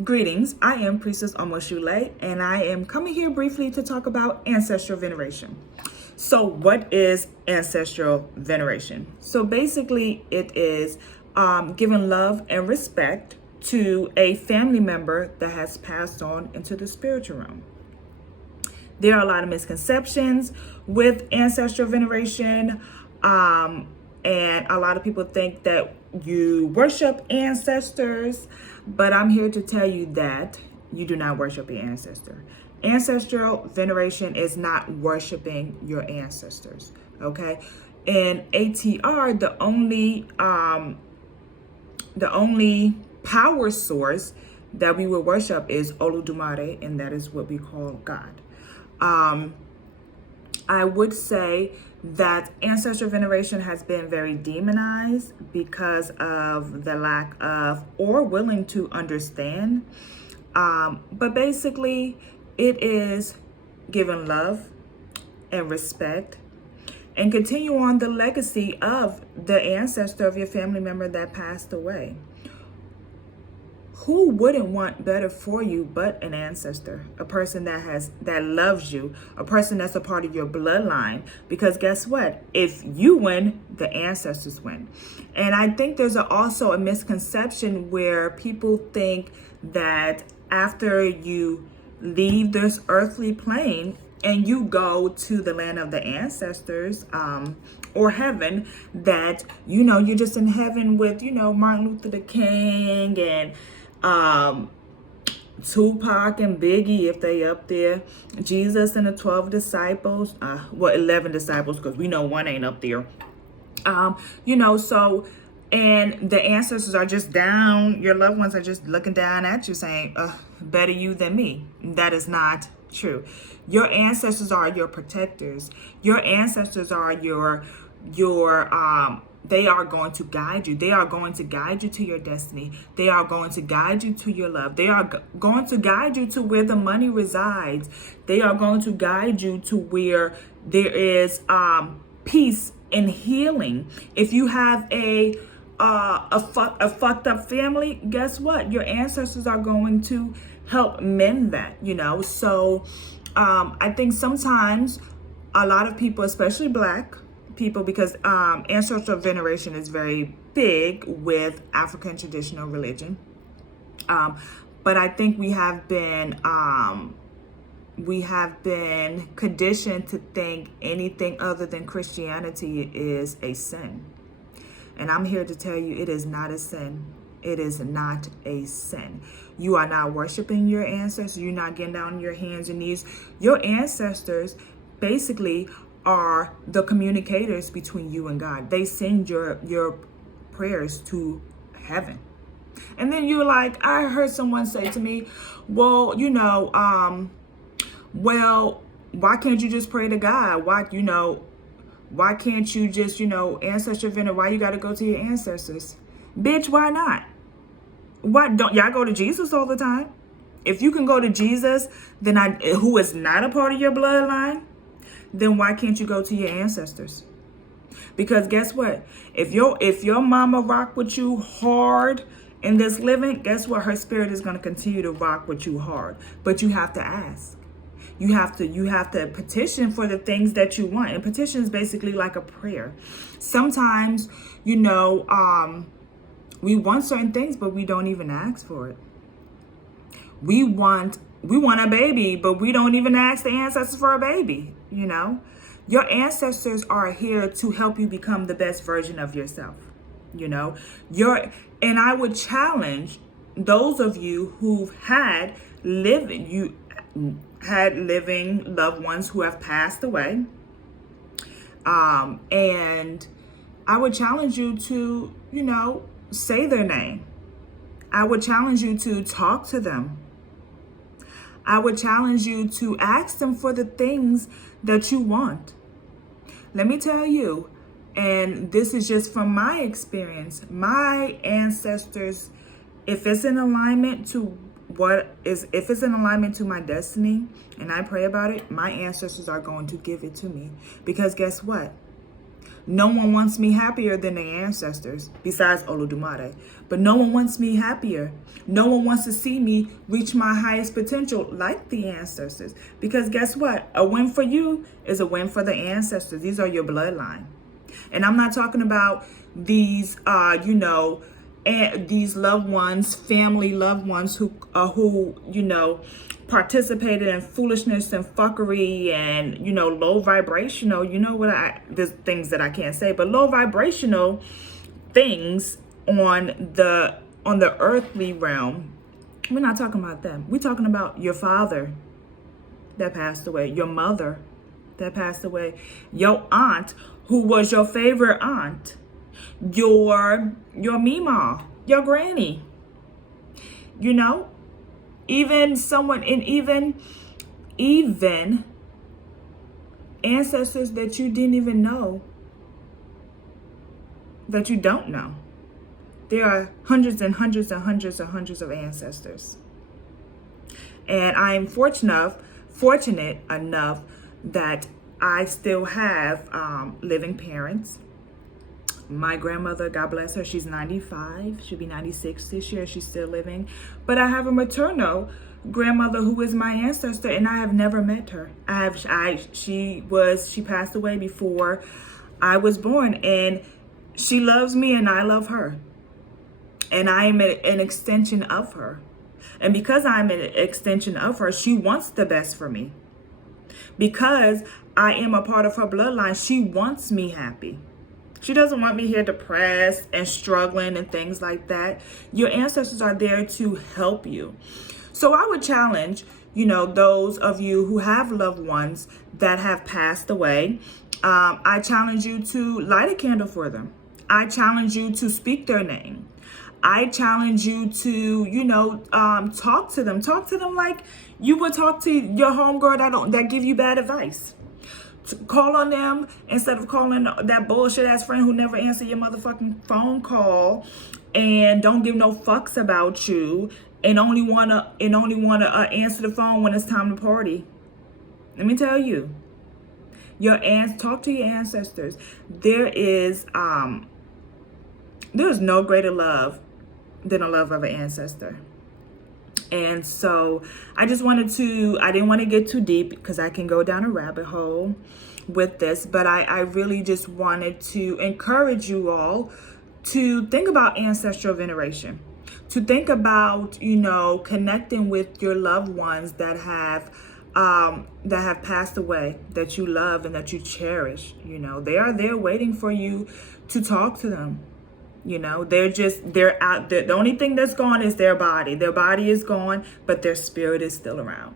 Greetings, I am Priestess Omoshule, and I am coming here briefly to talk about ancestral veneration. So what is ancestral veneration? So basically it is giving love and respect to a family member that has passed on into the spiritual realm. There are a lot of misconceptions with ancestral veneration, and a lot of people think that you worship ancestors, but I'm here to tell you that you do not worship your ancestor. Ancestral veneration is not worshiping your ancestors, okay? In ATR, the only power source that we will worship is Oludumare, and that is what we call God. I would say that ancestral veneration has been very demonized because of the lack of or willing to understand. But basically, it is giving love and respect and continue on the legacy of the ancestor of your family member that passed away. Who wouldn't want better for you but an ancestor, a person that loves you, a person that's a part of your bloodline? Because guess what? If you win, the ancestors win. And I think there's also a misconception where people think that after you leave this earthly plane and you go to the land of the ancestors, or heaven, that you're just in heaven with Martin Luther the King and Tupac and Biggie, if they up there, Jesus and the 12 disciples, 11 disciples, because we know one ain't up there. So, and the ancestors are just down, your loved ones are just looking down at you saying, better you than me. That is not true. Your ancestors are your protectors. Your ancestors are they are going to guide you. They are going to guide you to your destiny. They are going to guide you to your love. They are going to guide you to where the money resides. They are going to guide you to where there is peace and healing. If you have a fucked up family, guess what? Your ancestors are going to help mend that, So I think sometimes a lot of people, especially Black people, because ancestral veneration is very big with African traditional religion, but I think we have been conditioned to think anything other than Christianity is a sin. And I'm here to tell you it is not a sin. It is not a sin. You are not worshiping your ancestors. You're not getting down on your hands and knees. Your ancestors basically are the communicators between you and God. They send your prayers to heaven. And then you're like, I heard someone say to me, well, why can't you just pray to God? Why can't you just, ancestral veneration? Why you got to go to your ancestors? Bitch, why not? Why don't y'all go to Jesus all the time? If you can go to Jesus, then who is not a part of your bloodline, then why can't you go to your ancestors? Because guess what? If your mama rock with you hard in this living, guess what? Her spirit is going to continue to rock with you hard. But you have to ask. You have to petition for the things that you want. And petition is basically like a prayer. Sometimes, we want certain things, but we don't even ask for it. We want a baby, but we don't even ask the ancestors for a baby, Your ancestors are here to help you become the best version of yourself, And I would challenge those of you who've had living loved ones who have passed away. And I would challenge you to, say their name. I would challenge you to talk to them. I would challenge you to ask them for the things that you want. Let me tell you, and this is just from my experience, my ancestors, if it's in alignment to my destiny and I pray about it, my ancestors are going to give it to me. Because guess what? No one wants me happier than the ancestors, besides Olodumare. But no one wants me happier. No one wants to see me reach my highest potential like the ancestors. Because guess what? A win for you is a win for the ancestors. These are your bloodline. And I'm not talking about these, and these loved ones, family loved ones who participated in foolishness and fuckery and, low vibrational, there's things that I can't say, but low vibrational things on the earthly realm. We're not talking about them. We're talking about your father that passed away, your mother that passed away, your aunt who was your favorite aunt, your Mima, your granny, even someone, and even ancestors that you didn't even know, that you don't know. There are hundreds and hundreds and hundreds and hundreds of ancestors. And I am fortunate enough that I still have living parents. My grandmother, God bless her, she's 95. She'll be 96 this year. She's still living. But I have a maternal grandmother who is my ancestor, and I have never met her. She passed away before I was born, and she loves me and I love her. And I am an extension of her. And because I'm an extension of her, she wants the best for me. Because I am a part of her bloodline, she wants me happy. She doesn't want me here depressed and struggling and things like that. Your ancestors are there to help you. So I would challenge, those of you who have loved ones that have passed away. I challenge you to light a candle for them. I challenge you to speak their name. I challenge you to, talk to them. Talk to them like you would talk to your homegirl that give you bad advice. Call on them instead of calling that bullshit ass friend who never answer your motherfucking phone call and don't give no fucks about you and only wanna answer the phone when it's time to party. Let me tell you, talk to your ancestors. There's no greater love than a love of an ancestor. And so I didn't want to get too deep because I can go down a rabbit hole with this, but I really just wanted to encourage you all to think about ancestral veneration, to think about, connecting with your loved ones that have passed away, that you love and that you cherish. They are there waiting for you to talk to them. They're out there. The only thing that's gone is their body. Their body is gone, but their spirit is still around,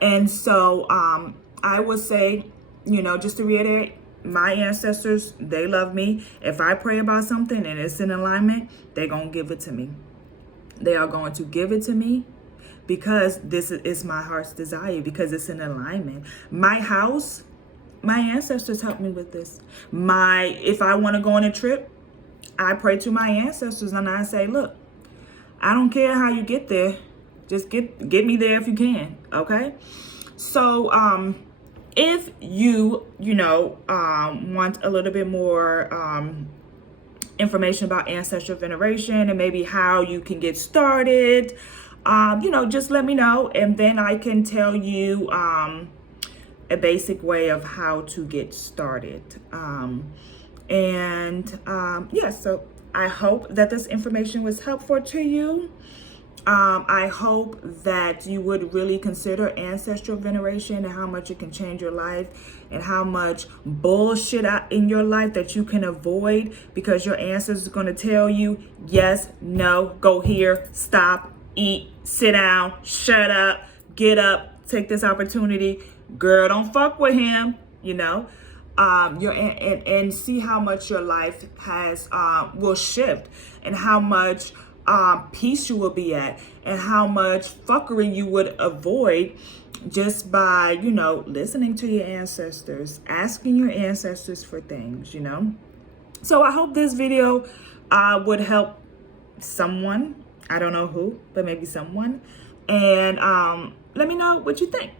And so I would say, just to reiterate, my ancestors, they love me. If I pray about something and it's in alignment, they're going to give it to me. They are going to give it to me because this is my heart's desire, because it's in alignment. My house, my ancestors helped me with this. If I want to go on a trip, I pray to my ancestors and I say, look, I don't care how you get there. Just get me there if you can. Okay. So, if you, want a little bit more, information about ancestral veneration and maybe how you can get started, just let me know. And then I can tell you, a basic way of how to get started. So I hope that this information was helpful to you. I hope that you would really consider ancestral veneration and how much it can change your life and how much bullshit in your life that you can avoid because your ancestors are going to tell you yes, no, go here, stop, eat, sit down, shut up, get up, take this opportunity. Girl, don't fuck with him, and see how much your life will shift and how much peace you will be at and how much fuckery you would avoid just by, listening to your ancestors, asking your ancestors for things, So I hope this video would help someone. I don't know who, but maybe someone. And let me know what you think.